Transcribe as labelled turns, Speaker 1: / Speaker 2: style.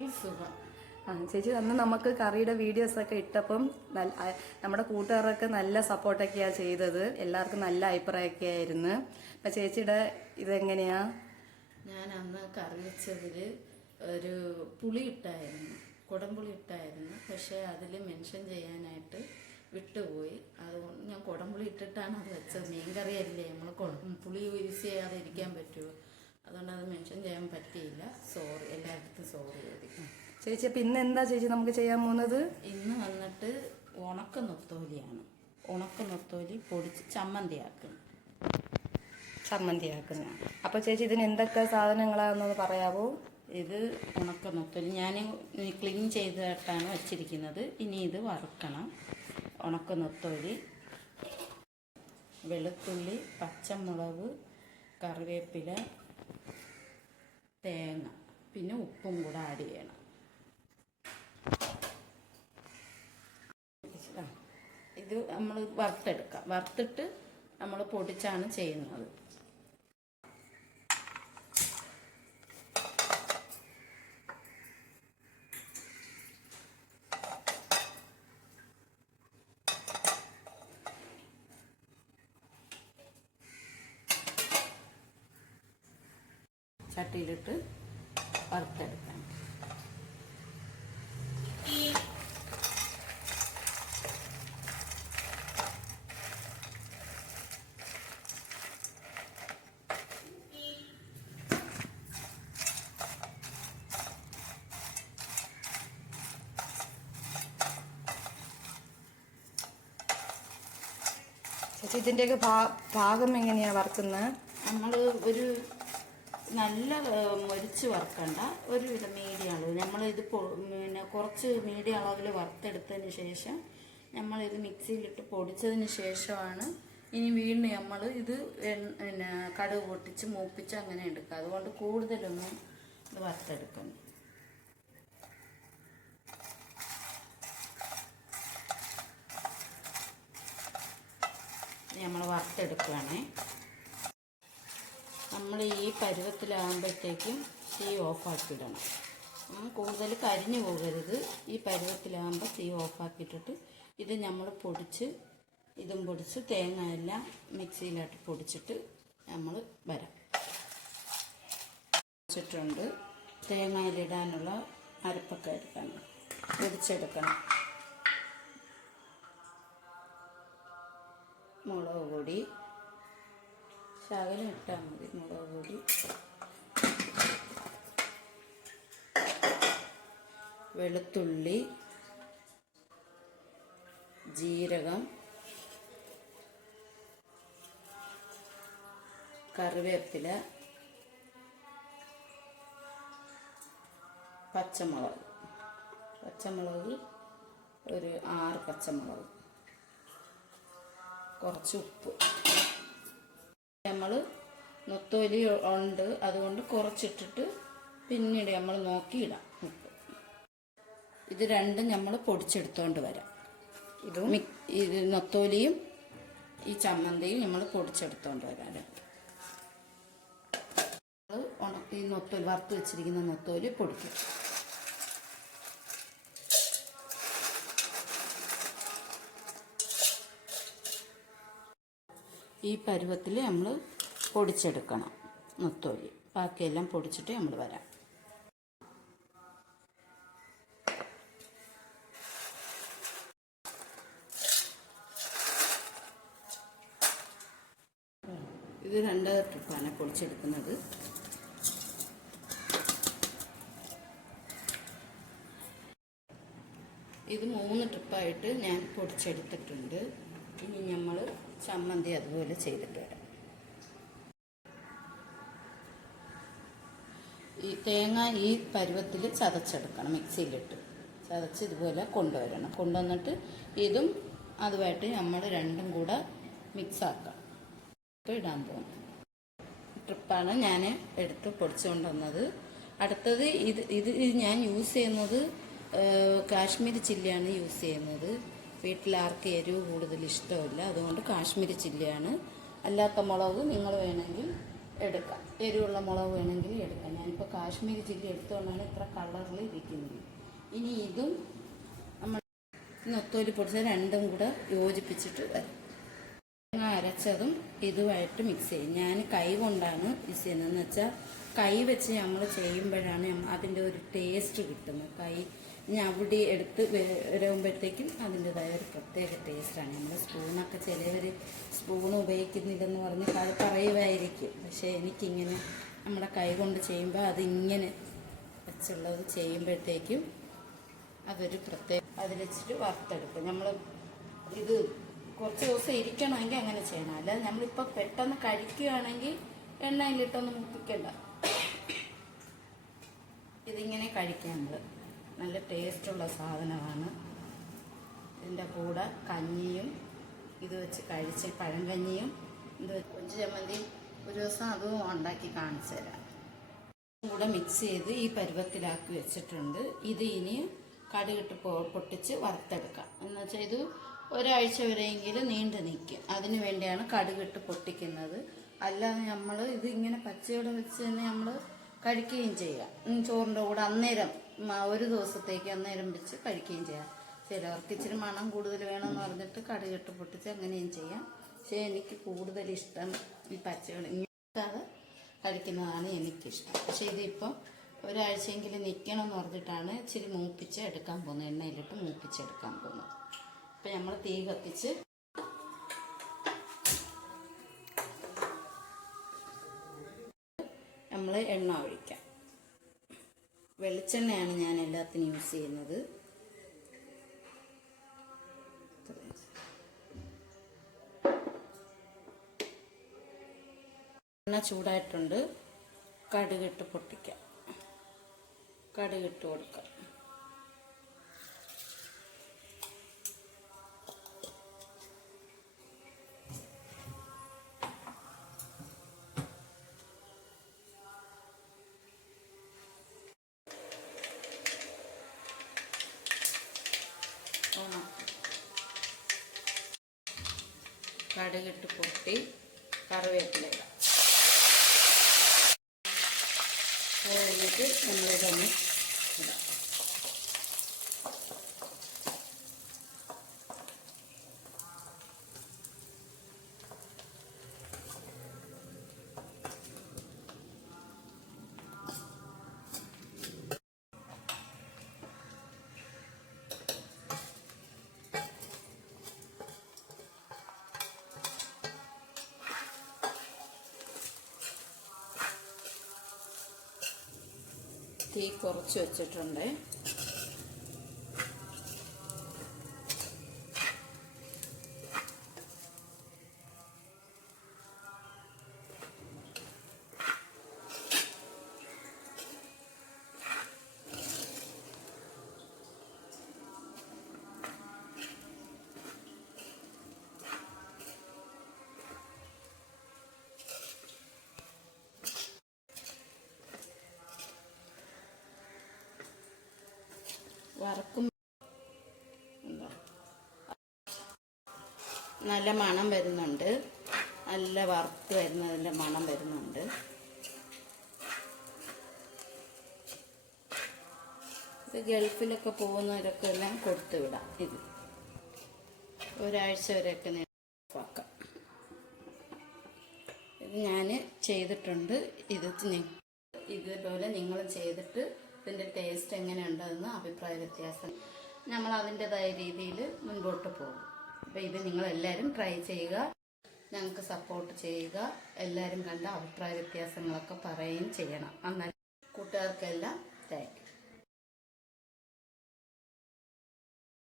Speaker 1: ആ ചേച്ചി അന്ന് നമുക്ക് കറിയുടെ വീഡിയോസ് ഒക്കെ ഇട്ടപ്പം നമ്മുടെ കൂട്ടുകാരൊക്കെ നല്ല സപ്പോർട്ടൊക്കെയാണ് ചെയ്തത്. എല്ലാവർക്കും നല്ല അഭിപ്രായമൊക്കെ ആയിരുന്നു അപ്പം ചേച്ചിയുടെ ഇതെങ്ങനെയാ?
Speaker 2: ഞാൻ അന്ന് കറി വെച്ചതിൽ ഒരു പുളി ഇട്ടായിരുന്നു. കുടംപുളി ഇട്ടായിരുന്നു. പക്ഷേ അതിൽ മെൻഷൻ ചെയ്യാനായിട്ട് വിട്ടുപോയി. അതുകൊണ്ട് ഞാൻ കുടംപുളി ഇട്ടിട്ടാണ് അത് വെച്ചത്. മീൻ കറിയല്ലേ നമ്മൾ പുളി യൂസ് ചെയ്യാതെ ഇരിക്കാൻ പറ്റുമോ അതുകൊണ്ട് അത് മെൻഷൻ ചെയ്യാൻ പറ്റിയില്ല. സോറി എല്ലായിടത്തും സോറി ചോദി
Speaker 1: ചേച്ചി അപ്പം ഇന്ന് എന്താ ചേച്ചി നമുക്ക് ചെയ്യാൻ പോകുന്നത്?
Speaker 2: ഇന്ന് വന്നിട്ട് ഉണക്ക നൊത്തോലിയാണ്. ഉണക്ക നൊത്തോലി പൊടിച്ച് ചമ്മന്തിയാക്കും.
Speaker 1: ചമ്മന്തിയാക്കുന്ന അപ്പോൾ ചേച്ചി ഇതിന് എന്തൊക്കെ സാധനങ്ങളാണെന്ന് പറയാമോ
Speaker 2: ഇത് ഉണക്ക നൊത്തോലി. ഞാൻ ക്ലീൻ ചെയ്തിട്ടാണ് വച്ചിരിക്കുന്നത്. ഇനി ഇത് വറുക്കണം. ഉണക്ക നൊത്തോലി വെളുത്തുള്ളി പച്ചമുളക് കറിവേപ്പില തേങ്ങ പിന്നെ ഉപ്പും കൂടെ ആഡ് ചെയ്യണം. ഇത് നമ്മൾ വറുത്തെടുക്കാം. വറുത്തിട്ട് നമ്മൾ പൊടിച്ചാണ് ചെയ്യുന്നത്. ചട്ടിയിലിട്ട് വറുത്തെടുക്കാം.
Speaker 1: ചേച്ചി ഇതിന്റെയൊക്കെ ഭാഗം എങ്ങനെയാ വറുക്കുന്നത്?
Speaker 2: നമ്മൾ ഒരു നല്ല മൊരിച്ച് വറുക്കണ്ട. ഒരു വിധം മീഡിയം അളവ്. നമ്മളിത് പിന്നെ കുറച്ച് മീഡിയം അളവിൽ വറുത്തെടുത്തതിന് ശേഷം നമ്മളിത് മിക്സിയിലിട്ട് പൊടിച്ചതിന് ശേഷമാണ് ഇനി വീണ്ടും നമ്മൾ ഇത് പിന്നെ കടുക് പൊട്ടിച്ച് മൂപ്പിച്ച് അങ്ങനെ എടുക്കുക. അതുകൊണ്ട് കൂടുതലൊന്നും ഇത് വറുത്തെടുക്കുന്നു നമ്മൾ വറുത്തെടുക്കുകയാണേ ഈ പരുവത്തിലാകുമ്പോഴത്തേക്കും തീ ഓഫാക്കിയിടണം. കൂടുതൽ കരിഞ്ഞു പോകരുത്. ഈ പരുവത്തിലാകുമ്പോൾ തീ ഓഫാക്കിയിട്ടിട്ട് ഇത് നമ്മൾ പൊടിച്ച് ഇതും പൊടിച്ച് തേങ്ങ എല്ലാം മിക്സിയിലായിട്ട് പൊടിച്ചിട്ട് നമ്മൾ വരാം. പൊടിച്ചിട്ടുണ്ട്. തേങ്ങയിലിടാനുള്ള അരപ്പൊക്കെ എടുക്കണം. പൊടിച്ചെടുക്കണം. മുളക് പൊടി ശകലം ഇട്ടാൽ മതി മുളക് പൊടി. വെളുത്തുള്ളി ജീരകം കറിവേപ്പില പച്ചമുളക്. പച്ചമുളക് ഒരു ആറ് പച്ചമുളക്. കുറച്ച് ഉപ്പ്. നമ്മൾ നൊത്തോലി ഉണ്ട്. അതുകൊണ്ട് കുറച്ചിട്ടിട്ട് പിന്നീട് നമ്മൾ നോക്കിയിടാം ഉപ്പ്. ഇത് രണ്ടും നമ്മൾ പൊടിച്ചെടുത്തോണ്ട് വരാം.
Speaker 1: ഇത്?
Speaker 2: ഇത് നൊത്തോലിയും ഈ ചമ്മന്തിയും നമ്മൾ പൊടിച്ചെടുത്തോണ്ട് വരാം. ഈ നൊത്തോലി വറുത്ത് വെച്ചിരിക്കുന്ന നൊത്തോലി പൊടിക്കും. ഈ പരുവത്തിൽ നമ്മൾ പൊടിച്ചെടുക്കണം മുത്തോലി. ബാക്കിയെല്ലാം പൊടിച്ചിട്ട് നമ്മൾ വരാം. ഇത് രണ്ട് ട്രിപ്പാണ് പൊടിച്ചെടുക്കുന്നത്. ഇത് മൂന്ന് ട്രിപ്പായിട്ട് ഞാൻ പൊടിച്ചെടുത്തിട്ടുണ്ട്. ഇനി നമ്മൾ ചമ്മന്തി അതുപോലെ ചെയ്തിട്ട് വരാം. ഈ തേങ്ങ ഈ പരുവത്തിൽ ചതച്ചെടുക്കണം മിക്സിയിലിട്ട്. ചതച്ച് ഇതുപോലെ കൊണ്ടുവരണം. കൊണ്ടുവന്നിട്ട് ഇതും അതുമായിട്ട് നമ്മൾ രണ്ടും കൂടെ മിക്സാക്കാം. ഇപ്പോൾ ഇടാൻ പോകുന്നു. ട്രിപ്പാണ് ഞാൻ എടുത്ത് പൊടിച്ചു കൊണ്ടുവന്നത് അടുത്തത് ഇത് ഇത് ഞാൻ യൂസ് ചെയ്യുന്നത് കാശ്മീരി ചില്ലിയാണ് യൂസ് ചെയ്യുന്നത്. വീട്ടിൽ ആർക്കും എരിവ് കൂടുതൽ ഇഷ്ടമില്ല. അതുകൊണ്ട് കാശ്മീരി ചില്ലിയാണ്. അല്ലാത്ത മുളക് നിങ്ങൾ വേണമെങ്കിൽ എടുക്കാം. എരിവുള്ള മുളക് വേണമെങ്കിൽ എടുക്കാം. ഞാനിപ്പോൾ കാശ്മീരി ചില്ലി എടുത്തുകൊണ്ടാണ് ഇത്ര കളറിൽ ഇരിക്കുന്നത്. ഇനി ഇതും നമ്മൾ നൊത്തോലി പൊടിച്ച രണ്ടും കൂടെ യോജിപ്പിച്ചിട്ട് വരാം. അരച്ചതും ഇതുമായിട്ട് മിക്സ് ചെയ്യും. ഞാൻ കൈ കൊണ്ടാണ് മിക്സ് ചെയ്യുന്നതെന്ന് വെച്ചാൽ കൈ വെച്ച് ഞങ്ങൾ ചെയ്യുമ്പോഴാണ് അതിന്റെ ഒരു ടേസ്റ്റ് കിട്ടുന്നത്. കൈ ഇനി അവിടെ എടുത്ത് വരുമ്പോഴത്തേക്കും അതിന്റെതായ ഒരു പ്രത്യേക ടേസ്റ്റാണ് നമ്മൾ സ്പൂണൊക്കെ ചിലവർ സ്പൂൺ ഉപയോഗിക്കുന്നില്ലെന്ന് പറഞ്ഞ് അത് പറയുമായിരിക്കും പക്ഷേ എനിക്കിങ്ങനെ നമ്മുടെ കൈ കൊണ്ട് ചെയ്യുമ്പോൾ അതിങ്ങനെ വെച്ചുള്ളത് ചെയ്യുമ്പോഴത്തേക്കും അതൊരു പ്രത്യേക അതിൽ വെച്ചിട്ട് വറുത്തെടുക്കും. നമ്മൾ ഇത് കുറച്ച് ദിവസം ഇരിക്കണമെങ്കിൽ അങ്ങനെ ചെയ്യണം. അല്ലാതെ നമ്മളിപ്പോൾ പെട്ടെന്ന് കഴിക്കുകയാണെങ്കിൽ എണ്ണയിലിട്ടൊന്ന് മുപ്പിക്കണ്ട ഇതിങ്ങനെ കഴിക്കാം നല്ല ടേസ്റ്റുള്ള സാധനമാണ്. ഇതിന്റെ കൂടെ കഞ്ഞിയും ഇത് വെച്ച് കഴിച്ച് പഴങ്കഞ്ഞിയും ഇത് കൊഞ്ച് ചമ്മന്തിയും ഒരു ദിവസം അതും ഉണ്ടാക്കി കാണിച്ചു തരാം. കൂടെ മിക്സ് ചെയ്ത് ഈ പരുവത്തിലാക്കി വെച്ചിട്ടുണ്ട്. ഇത് ഇനി കടുകിട്ട് പൊട്ടിച്ച് വറുത്തെടുക്കാം. എന്ന് വെച്ചാൽ ഇത് ഒരാഴ്ച വരെയെങ്കിലും നീണ്ടു നിൽക്കും. അതിന് വേണ്ടിയാണ് കടുകിട്ട് പൊട്ടിക്കുന്നത്. അല്ലാതെ നമ്മൾ ഇത് ഇങ്ങനെ പച്ചയോടെ വെച്ച് തന്നെ നമ്മൾ കഴിക്കുകയും ചെയ്യാം ചോറിന്റെ കൂടെ അന്നേരം ഒരു ദിവസത്തേക്ക് അന്നേരം വെച്ച് കഴിക്കുകയും ചെയ്യാം ചിലവർക്ക് ഇച്ചിരി മണം കൂടുതൽ വേണമെന്ന് പറഞ്ഞിട്ട് കടുകിട്ട് പൊട്ടിച്ച് അങ്ങനെയും ചെയ്യാം. പക്ഷേ എനിക്ക് കൂടുതൽ ഇഷ്ടം ഈ പച്ചക്കറി ഇങ്ങനത്തെ കഴിക്കുന്നതാണ് എനിക്കിഷ്ടം. പക്ഷേ ഇതിപ്പോൾ ഒരാഴ്ചയെങ്കിലും നിൽക്കണം എന്ന് പറഞ്ഞിട്ടാണ് ഇച്ചിരി മൂപ്പിച്ച് എടുക്കാൻ പോകുന്നത്. എണ്ണയിലിട്ട് മൂപ്പിച്ചെടുക്കാൻ പോകുന്നത്. അപ്പോൾ നമ്മൾ തീ കത്തിച്ച് നമ്മൾ എണ്ണ ഒഴിക്കാം. വെളിച്ചെണ്ണയാണ് ഞാൻ എല്ലാത്തിനും യൂസ് ചെയ്യുന്നത്. എണ്ണ ചൂടായിട്ടുണ്ട്. കടുകിട്ട് പൊട്ടിക്കാം. കടുകിട്ട് കൊടുക്കാം. ഓണം. കടുകിട്ട് പൊട്ടി കറിവേപ്പില ഇടാം കഴിഞ്ഞിട്ട് നമ്മളിതൊന്ന് ഇടാം തീ കുറച്ച് വെച്ചിട്ടുണ്ട്. വറക്കും നല്ല മണം വരുന്നുണ്ട്. നല്ല വറുത്ത് വരുന്നതിന്റെ മണം വരുന്നുണ്ട്. ഇത് ഗൾഫിലൊക്കെ പോകുന്നവരൊക്കെ എല്ലാം കൊടുത്തു വിടാം ഇത്. ഒരാഴ്ച വരെയൊക്കെ നിൽക്കാം ഇത് ഞാൻ ചെയ്തിട്ടുണ്ട്. ഇത് ഇതേപോലെ നിങ്ങൾ ചെയ്തിട്ട് ഇതിന്റെ ടേസ്റ്റ് എങ്ങനെയുണ്ടെന്ന് അഭിപ്രായ വ്യത്യാസം. നമ്മൾ അതിന്റെതായ രീതിയിൽ മുൻപോട്ട് പോകും. അപ്പോൾ ഇത് നിങ്ങളെല്ലാവരും ട്രൈ ചെയ്യുക. ഞങ്ങൾക്ക് സപ്പോർട്ട് ചെയ്യുക. എല്ലാവരും കണ്ട അഭിപ്രായ വ്യത്യാസങ്ങളൊക്കെ പറയുകയും ചെയ്യണം. എന്നാൽ കൂട്ടുകാർക്കെല്ലാം താങ്ക്